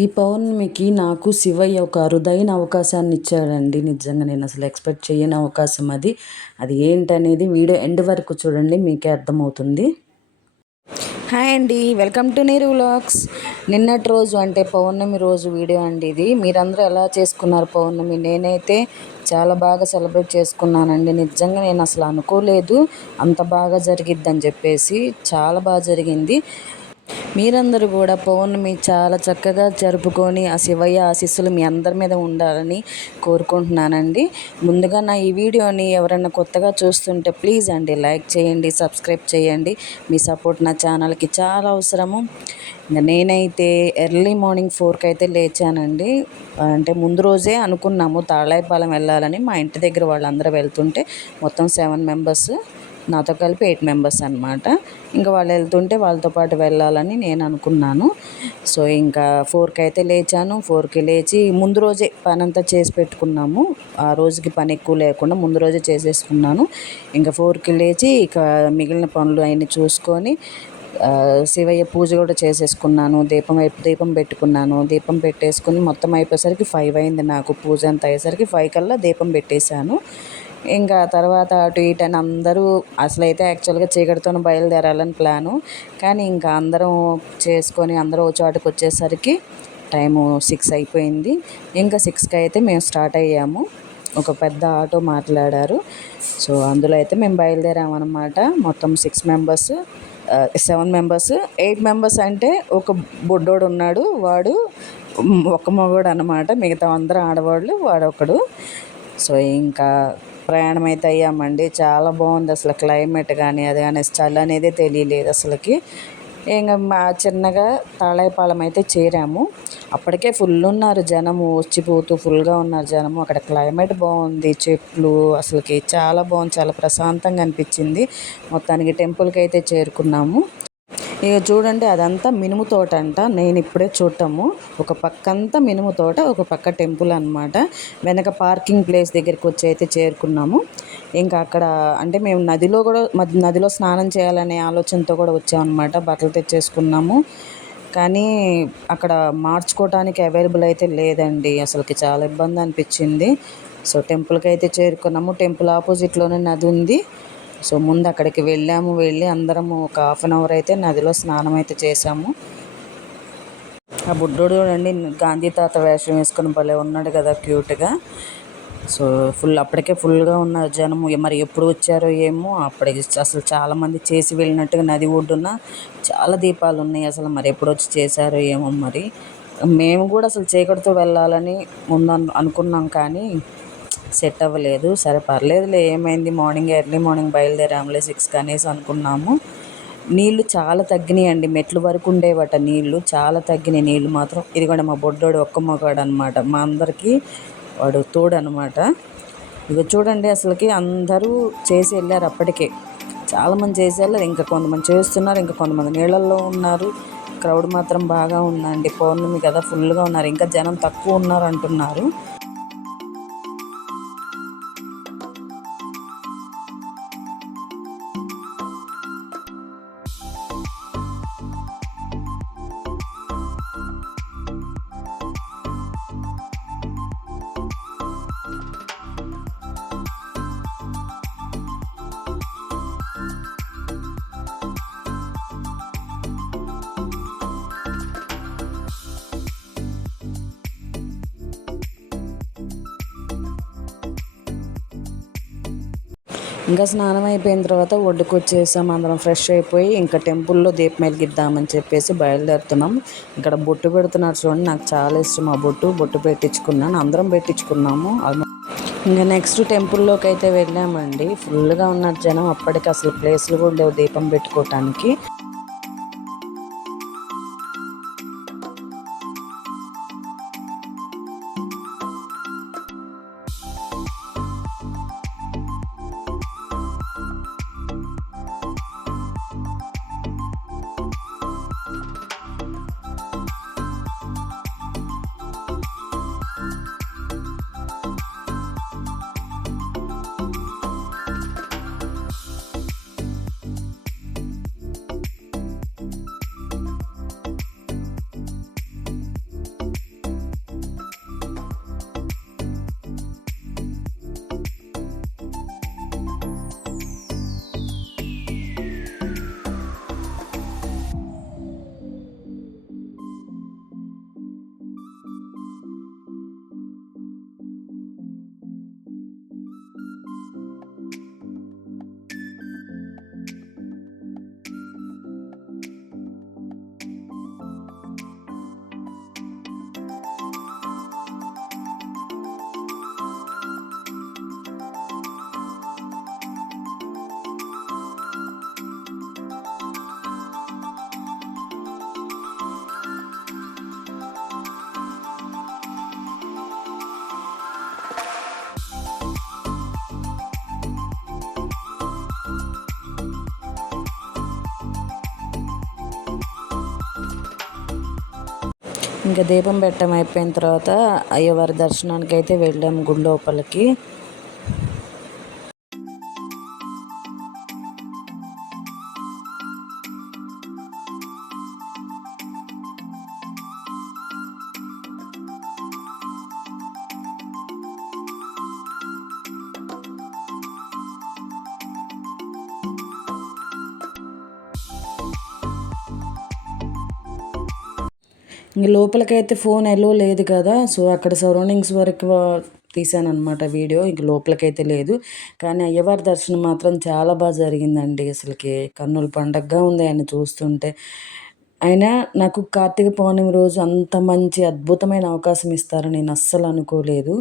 ఈ పౌర్ణమికి నాకు శివయ్య ఒక అరుదైన అవకాశాన్ని ఇచ్చాడండి. నిజంగా నేను అసలు ఎక్స్పెక్ట్ చేయని అవకాశం అది. అది ఏంటనేది వీడియో ఎండ్ వరకు చూడండి, మీకే అర్థమవుతుంది. హాయ్ అండి, వెల్కమ్ టు నీరు వ్లాగ్స్. నిన్నటి రోజు అంటే పౌర్ణమి రోజు వీడియో అండి ఇది. మీరందరూ ఎలా చేసుకున్నారు పౌర్ణమి? నేనైతే చాలా బాగా సెలబ్రేట్ చేసుకున్నానండి. నిజంగా నేను అసలు అనుకోలేదు అంత బాగా జరిగిద్దని చెప్పేసి. చాలా బాగా జరిగింది. మీరందరూ కూడా పౌర్ణమి చాలా చక్కగా జరుపుకొని ఆ శివయ్య ఆశీస్సులు మీ అందరి మీద ఉండాలని కోరుకుంటున్నానండి. ముందుగా నా ఈ వీడియోని ఎవరైనా కొత్తగా చూస్తుంటే ప్లీజ్ అండి లైక్ చేయండి, సబ్స్క్రైబ్ చేయండి. మీ సపోర్ట్ నా ఛానల్కి చాలా అవసరము. నేనైతే ఎర్లీ మార్నింగ్ 4కి అయితే లేచానండి. అంటే ముందు రోజే అనుకున్నాము తాళాయిపాలెం వెళ్ళాలని. మా ఇంటి దగ్గర వాళ్ళందరూ వెళ్తుంటే మొత్తం 7 మెంబర్స్, నాతో కలిపి 8 మెంబర్స్ అనమాట. ఇంకా వాళ్ళు వెళ్తుంటే వాళ్ళతో పాటు వెళ్ళాలని నేను అనుకున్నాను. సో ఇంకా 4కి అయితే లేచాను. 4కి లేచి ముందు రోజే పనంతా చేసి పెట్టుకున్నాము. ఆ రోజుకి పని ఎక్కువ లేకుండా ముందు రోజే చేసేసుకున్నాను. ఇంకా 4కి లేచి ఇక మిగిలిన పనులు అవన్నీ చూసుకొని శివయ్య పూజ కూడా చేసేసుకున్నాను. దీపం పెట్టుకున్నాను. దీపం పెట్టేసుకుని మొత్తం అయిపోయేసరికి 5 అయింది. నాకు పూజ అంతా అయ్యేసరికి 5 కల్లా దీపం పెట్టేశాను. ఇంకా తర్వాత అటు ఇటు అని అందరూ అసలైతే యాక్చువల్గా చీకటితోనే బయలుదేరాలని ప్లాను. కానీ ఇంకా అందరం చేసుకొని అందరూ ఒక చోటుకు వచ్చేసరికి టైము 6 అయిపోయింది. ఇంకా 6కి అయితే మేము స్టార్ట్ అయ్యాము. ఒక పెద్ద ఆటో మాట్లాడారు. సో అందులో అయితే మేము బయలుదేరామన్నమాట. మొత్తం 6 మెంబర్స్, 7 మెంబర్స్, 8 మెంబర్స్ అంటే ఒక బుడ్డోడు ఉన్నాడు, వాడు ఒక మగవాడు అన్నమాట. మిగతా అందరూ ఆడవాళ్ళు, వాడొకడు. సో ఇంకా ప్రయాణం అయితే అయ్యామండి. చాలా బాగుంది అసలు క్లైమేట్ కానీ అది కానీ, చలి అనేదే తెలియలేదు అసలుకి. ఇంకా మా చిన్నగా తాళాయిపాలెం అయితే చేరాము. అప్పటికే ఫుల్ ఉన్నారు జనము, వచ్చిపోతూ ఫుల్గా ఉన్నారు జనము. అక్కడ క్లైమేట్ బాగుంది, చెట్లు అసలుకి చాలా బాగుంది, చాలా ప్రశాంతంగా అనిపించింది. మొత్తానికి టెంపుల్కి అయితే చేరుకున్నాము. ఇక చూడండి అదంతా మినుము తోట అంట. నేను ఇప్పుడే చూడటము. ఒక పక్కంతా మినుము తోట, ఒక పక్క టెంపుల్ అనమాట. వెనక పార్కింగ్ ప్లేస్ దగ్గరికి వచ్చి అయితే చేరుకున్నాము. ఇంకా అక్కడ అంటే మేము నదిలో స్నానం చేయాలనే ఆలోచనతో కూడా వచ్చామన్నమాట. బట్టలు తెచ్చేసుకున్నాము. కానీ అక్కడ మార్చుకోవడానికి అవైలబుల్ అయితే లేదండి. అసలుకి చాలా ఇబ్బంది అనిపించింది. సో టెంపుల్కి అయితే చేరుకున్నాము. టెంపుల్ ఆపోజిట్లోనే నది ఉంది. సో ముందు అక్కడికి వెళ్ళి అందరము ఒక 1/2 అవర్ అయితే నదిలో స్నానం అయితే చేసాము. ఆ బుడ్డోడు చూడండి గాంధీ తాత వేషం వేసుకుని భలే ఉన్నాడు కదా, క్యూట్గా. సో అప్పటికే ఫుల్గా ఉన్నారు జనము. మరి ఎప్పుడు వచ్చారో ఏమో. అప్పటికి అసలు చాలామంది చేసి వెళ్ళినట్టుగా నది ఒడ్డున చాలా దీపాలు ఉన్నాయి. అసలు మరి ఎప్పుడు వచ్చి చేశారో ఏమో. మరి మేము కూడా అసలు చీకటితో వెళ్ళాలని అనుకున్నాం, కానీ సెట్ అవ్వలేదు. సరే పర్లేదులే, ఏమైంది, ఎర్లీ మార్నింగ్ బయలుదేరాములే 6కి అనేసి అనుకున్నాము. నీళ్లు చాలా తగ్గినాయండి. మెట్లు వరకు ఉండేవట నీళ్లు, చాలా తగ్గినాయి నీళ్లు మాత్రం. ఇదిగోండి మా బొడ్డోడు ఒక్క మగాడు అనమాట, మా అందరికీ వాడు తోడు అనమాట. ఇక చూడండి అసలుకి అందరూ చేసి వెళ్ళారు అప్పటికే. చాలామంది చేసి వెళ్ళారు, ఇంకా కొంతమంది చేస్తున్నారు, ఇంకా కొంతమంది నీళ్ళల్లో ఉన్నారు. క్రౌడ్ మాత్రం బాగా ఉందండి. పౌర్ణమి కదా, ఫుల్గా ఉన్నారు. ఇంకా జనం తక్కువ ఉన్నారు అంటున్నారు. ఇంకా స్నానం అయిపోయిన తర్వాత ఒడ్డుకు వచ్చేసాం. అందరం ఫ్రెష్ అయిపోయి ఇంకా టెంపుల్లో దీపం వెలిగిద్దామని చెప్పేసి బయలుదేరుతున్నాం. ఇక్కడ బొట్టు పెడుతున్నారు చూడండి, నాకు చాలా ఇష్టం ఆ బొట్టు పెట్టించుకున్నాను. అందరం పెట్టించుకున్నాము. ఇంకా నెక్స్ట్ టెంపుల్లోకి అయితే వెళ్ళామండి. ఫుల్గా ఉన్నారు జనం. అప్పటికి అసలు ప్లేస్లు కూడా లేవు దీపం పెట్టుకోవటానికి. ఇంకా దీపం పెట్టడం అయిపోయిన తర్వాత అయ్యవారి దర్శనానికి అయితే వెళ్ళాము గుడి లోపలికి. ఇంక లోపలికైతే ఫోన్ ఎలో లేదు కదా, సో అక్కడ సరౌండింగ్స్ వరకు తీసానమాట వీడియో. ఇంక లోపలికైతే లేదు, కానీ అయ్యవారి దర్శనం మాత్రం చాలా బాగా జరిగిందండి. అసలుకి కన్నుల పండగగా ఉంది ఆయన చూస్తుంటే. అయినా నాకు కార్తీక పౌర్ణమి రోజు అంత మంచి అద్భుతమైన అవకాశం ఇస్తారని నేను అస్సలు అనుకోలేదు.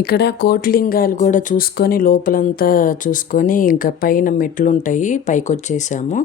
ఇక్కడ కోటిలింగాలు కూడా చూసుకొని లోపలంతా చూసుకొని ఇంకా పైన మెట్లుంటాయి, పైకొచ్చేసాము.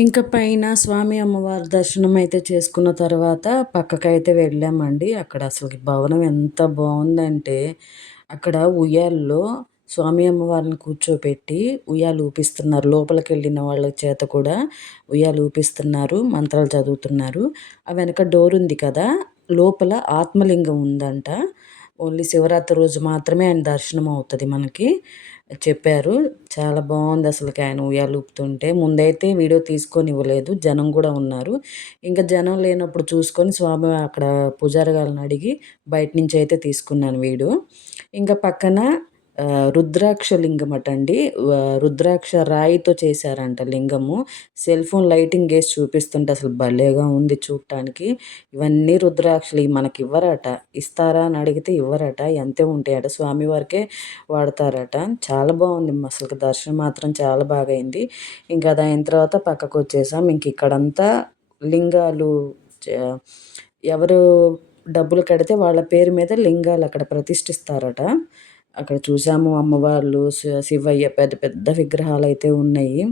ఇంకా పైన స్వామి అమ్మవారి దర్శనం అయితే చేసుకున్న తర్వాత పక్కకైతే వెళ్ళామండి. అక్కడ అసలుకి భవనం ఎంత బాగుందంటే, అక్కడ ఉయ్యాల్లో స్వామి అమ్మవారిని కూర్చోపెట్టి ఉయ్యాలు ఊపిస్తున్నారు. లోపలికి వెళ్ళిన వాళ్ళ చేత కూడా ఉయ్యాలు ఊపిస్తున్నారు, మంత్రాలు చదువుతున్నారు. ఆ వెనక డోర్ ఉంది కదా, లోపల ఆత్మలింగం ఉందంట. ఓన్లీ శివరాత్రి రోజు మాత్రమే ఆయన దర్శనం అవుతుంది మనకి చెప్పారు. చాలా బాగుంది అసలుకి ఆయన ఉయ్యాలు ఊపుతుంటే. ముందైతే వీడియో తీసుకొని ఇవ్వలేదు, జనం కూడా ఉన్నారు. ఇంకా జనం లేనప్పుడు చూసుకొని స్వామి అక్కడ పూజారి గారిని అడిగి బయట నుంచి అయితే తీసుకున్నాను వీడియో. ఇంకా పక్కన రుద్రాక్ష లింగం అటండి. రుద్రాక్ష రాయితో చేశారంట లింగము. సెల్ ఫోన్ లైటింగ్ వేసి చూపిస్తుంటే అసలు భలేగా ఉంది చూడటానికి. ఇవన్నీ రుద్రాక్షలు మనకి ఇవ్వరట, ఇస్తారా అని అడిగితే ఇవ్వరట, ఎంతే ఉంటాయట, స్వామివారికే వాడతారట. చాలా బాగుంది అసలు, దర్శనం మాత్రం చాలా బాగా అయింది. ఇంకా అది అయిన తర్వాత పక్కకు వచ్చేసాం. ఇంక ఇక్కడంతా లింగాలు ఎవరు డబ్బులు కడితే వాళ్ళ పేరు మీద లింగాలు అక్కడ ప్రతిష్ఠిస్తారట. అక్కడ చూసాము అమ్మవార్లు, శివయ్య పెద్ద పెద్ద విగ్రహాలు అయితే ఉన్నాయి.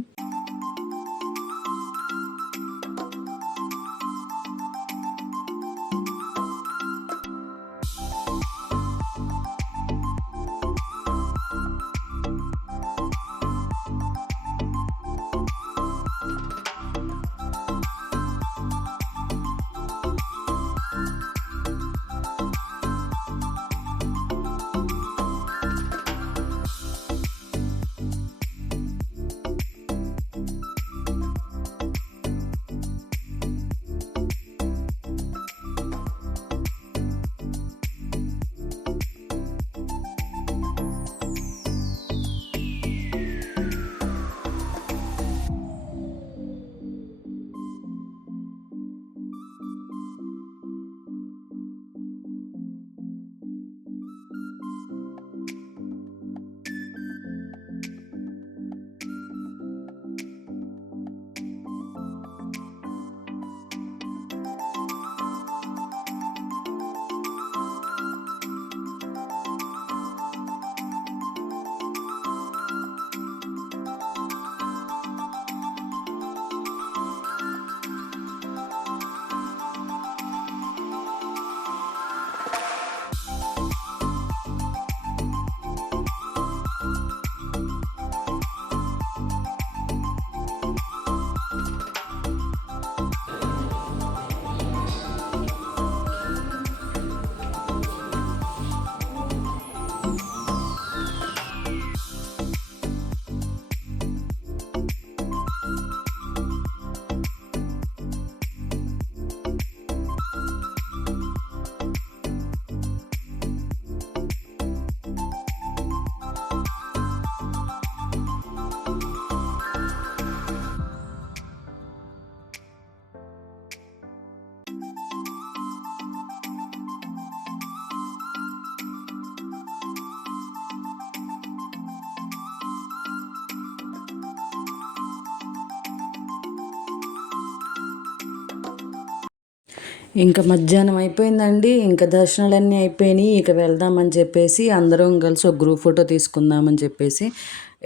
ఇంకా మధ్యాహ్నం అయిపోయిందండి. ఇంకా దర్శనాలన్నీ అయిపోయినాయి. ఇక వెళ్దామని చెప్పేసి అందరం కలిసి ఒక గ్రూప్ ఫోటో తీసుకుందామని చెప్పేసి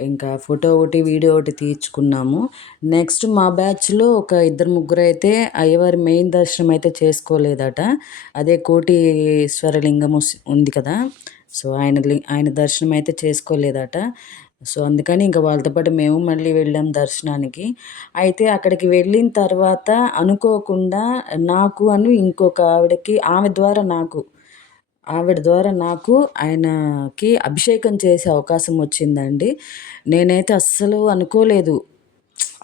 ఇంకా ఫోటో ఒకటి, వీడియో ఒకటి తీయించుకున్నాము. నెక్స్ట్ మా బ్యాచ్లో ఒక ఇద్దరు ముగ్గురు అయితే అయ్యవారి మెయిన్ దర్శనం అయితే చేసుకోలేదట. అదే కోటీశ్వరలింగం ఉంది కదా, సో ఆయన దర్శనం అయితే చేసుకోలేదట. సో, అందుకని ఇంక వాళ్ళతో పాటు మేము మళ్ళీ వెళ్ళాం దర్శనానికి. అయితే అక్కడికి వెళ్ళిన తర్వాత అనుకోకుండా ఇంకొక ఆవిడకి ఆవిడ ద్వారా నాకు ఆయనకి అభిషేకం చేసే అవకాశం వచ్చిందండి. నేనైతే అస్సలు అనుకోలేదు.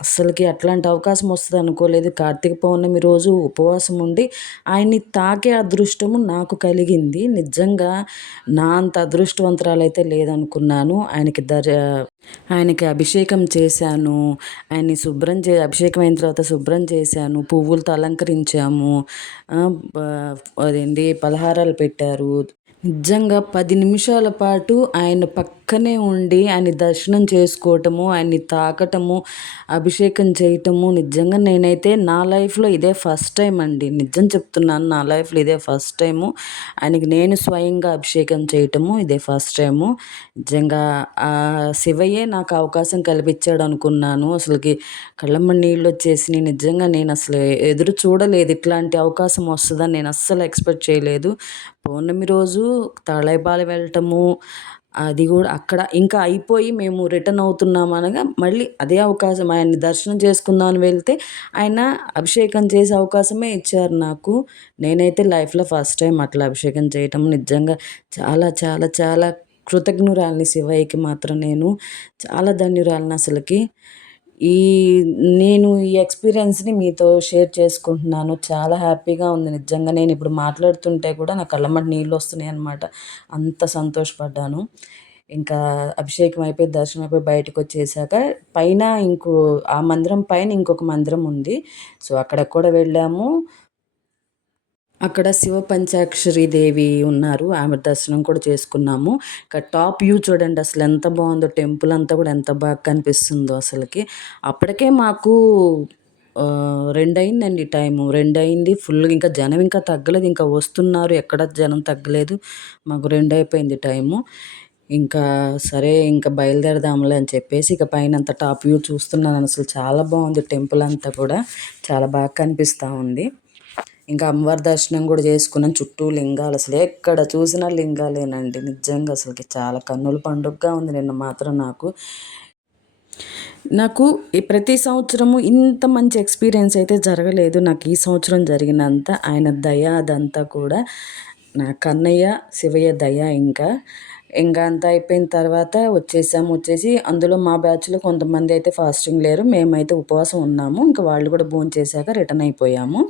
అస్సలకి అట్లాంటి అవకాశం వస్తదనుకోలేదు. కార్తీక పౌర్ణమి రోజు ఉపవాసం ఉండి ఆయన్ని తాకే అదృష్టము నాకు కలిగింది. నిజంగా నా అంత అదృష్టవంతురాలైతే లేదనుకున్నాను. ఆయనకి అభిషేకం చేశాను. ఆయన్ని అభిషేకం అయిన తర్వాత శుభ్రం చేశాను. పువ్వులతో అలంకరించాము. బ అదేంటి పలహారాలు పెట్టారు. నిజంగా 10 నిమిషాల పాటు ఆయన పక్కనే ఉండి, ఆయన్ని దర్శనం చేసుకోవటము, ఆయన్ని తాకటము, అభిషేకం చేయటము నిజంగా నేనైతే నా లైఫ్‌లో ఇదే ఫస్ట్ టైమ్ అండి. నిజం చెప్తున్నాను. నా లైఫ్‌లో ఇదే ఫస్ట్ టైము. ఆయనకి నేను స్వయంగా అభిషేకం చేయటము ఇదే ఫస్ట్ టైము. నిజంగా శివయ్యే నాకు అవకాశం కల్పించాడనుకున్నాను. అసలకి కళ్ళమ్మట నీళ్ళొచ్చేసినియి. నిజంగా నేనసలు ఎదురు చూడలేదు. ఇట్లాంటి అవకాశం వస్తదని నేను అస్సలు ఎక్స్‌పెక్ట్ చేయలేదు. పౌర్ణమి రోజు తాళైపాలు వెళ్ళటము, అది గూడా అక్కడ ఇంకా అయిపోయి మేము రిటర్న్ అవుతున్నాం అనగా మళ్ళీ అదే అవకాశం ఆయన్ని దర్శనం చేసుకుందాం అని వెళ్తే ఆయన అభిషేకం చేసే అవకాశమే ఇచ్చారు నాకు. నేనైతే లైఫ్‌లో ఫస్ట్ టైం అట్లా అభిషేకం చేయటం నిజంగా చాలా చాలా చాలా కృతజ్ఞురాలిని శివయ్యకి మాత్రం నేను. చాలా ధన్యురాలిని అసలకి. ఈ ఈ ఎక్స్‌పీరియన్స్‌ని మీతో షేర్ చేసుకుంటున్నాను. చాలా హ్యాపీగా ఉంది నిజంగా. నేనిప్పుడు మాట్లాడుతుంటే కూడా నా కళ్ళమ్మట నీళ్ళొస్తున్నాయనమాట. అంత సంతోషపడ్డాను. ఇంకా అభిషేకం అయిపోయి, దర్శనం అయిపోయి బయటకొచ్చేసాక పైన ఆ మందిరం పైన ఇంకొక మందిరం ఉంది. సో, అక్కడికి కూడా వెళ్ళాము. అక్కడ శివ పంచాక్షరి దేవి ఉన్నారు. ఆమె దర్శనం కూడా చేసుకున్నాము. ఇక టాప్ వ్యూ చూడండి అసలెంత బావుందో. టెంపుల్ అంతా కూడా ఎంత బాగా కనిపిస్తుందో అసలకి. అప్పటికే మాకు 2 అయిందండి టైము. 2 అయింది. ఫుల్‌గా ఇంకా జనం ఇంకా తగ్గలేదు. ఇంకా వస్తున్నారు. ఎక్కడ జనం తగ్గలేదు. మాకు 2 అయిపోయింది టైము. ఇంకా సరే ఇంక బయలుదేరదాంలే అని చెప్పేసి ఇక పైనంతా టాప్ వ్యూ చూస్తున్నాను. అసలు చాలా బావుంది టెంపుల్ అంతా కూడా. చాలా బాగా కనిపిస్తా ఉంది. ఇంకా అమ్మవారి దర్శనం కూడా చేసుకున్నాం. చుట్టూ లింగాలు అసలు ఎక్కడ చూసినా లింగాలేనండి. నిజంగా అసలకి చాలా కన్నుల పండుగగా ఉంది నిన్న మాత్రం నాకు. నాకు ఈ ప్రతి సంవత్సరము ఇంత మంచి ఎక్స్‌పీరియన్స్ అయితే జరగలేదు. నాకు ఈ సంవత్సరం జరిగినంత ఆయన దయ అదంతా కూడా నా కన్నయ్య, శివయ్య దయ ఇంకా. ఇంకా అంతా అయిపోయిన తర్వాత వచ్చేసి అందులో మా బ్యాచ్‌లో కొంతమంది అయితే ఫాస్టింగ్ లేరు. మేమైతే ఉపవాసం ఉన్నాము. ఇంకా వాళ్ళు కూడా భోంచేసాక రిటర్న్ అయిపోయాము.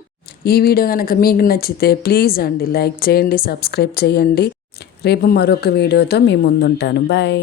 ఈ వీడియో గనక మీకు నచ్చితే ప్లీజ్ అండి లైక్ చేయండి, సబ్స్క్రైబ్ చేయండి. రేపు మరొక వీడియోతో మీ ముందుంటాను. బాయ్.